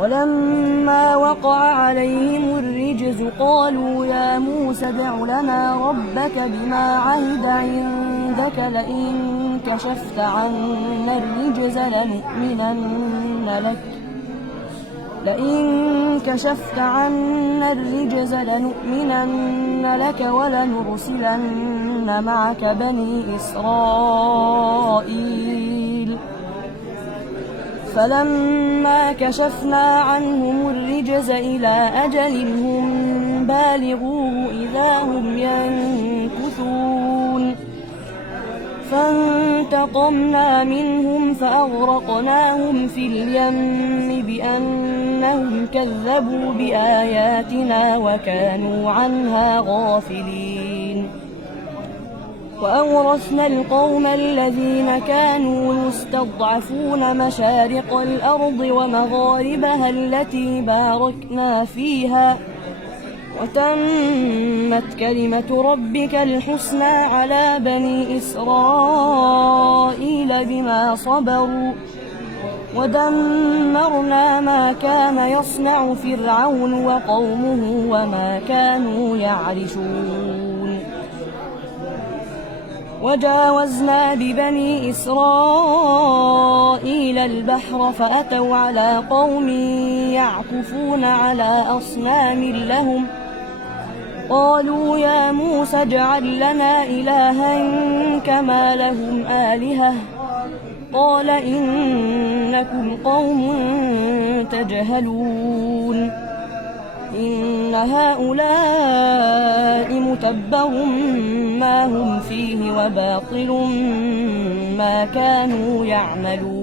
ولما وقع عليهم الرجز قالوا يا موسى ادع لنا ربك بما عهد عندك لئن كشفت عنا الرجز لنؤمنن لك ولنرسلن معك بني إسرائيل فلما كشفنا عنهم الرجز إلى أجل هم بالغوه إذا هم ينكثون فانتقمنا منهم فأغرقناهم في اليم بأنهم كذبوا بآياتنا وكانوا عنها غافلين وأورثنا القوم الذين كانوا يستضعفون مشارق الأرض ومغاربها التي باركنا فيها وتمت كلمة ربك الحسنى على بني إسرائيل بما صبروا ودمرنا ما كان يصنع فرعون وقومه وما كانوا يعرشون وجاوزنا ببني إسرائيل البحر فأتوا على قوم يعكفون على أصنام لهم قالوا يا موسى اجعل لنا إلها كما لهم آلهة قال إنكم قوم تجهلون إن هؤلاء متبر ما هم فيه وباطل ما كانوا يعملون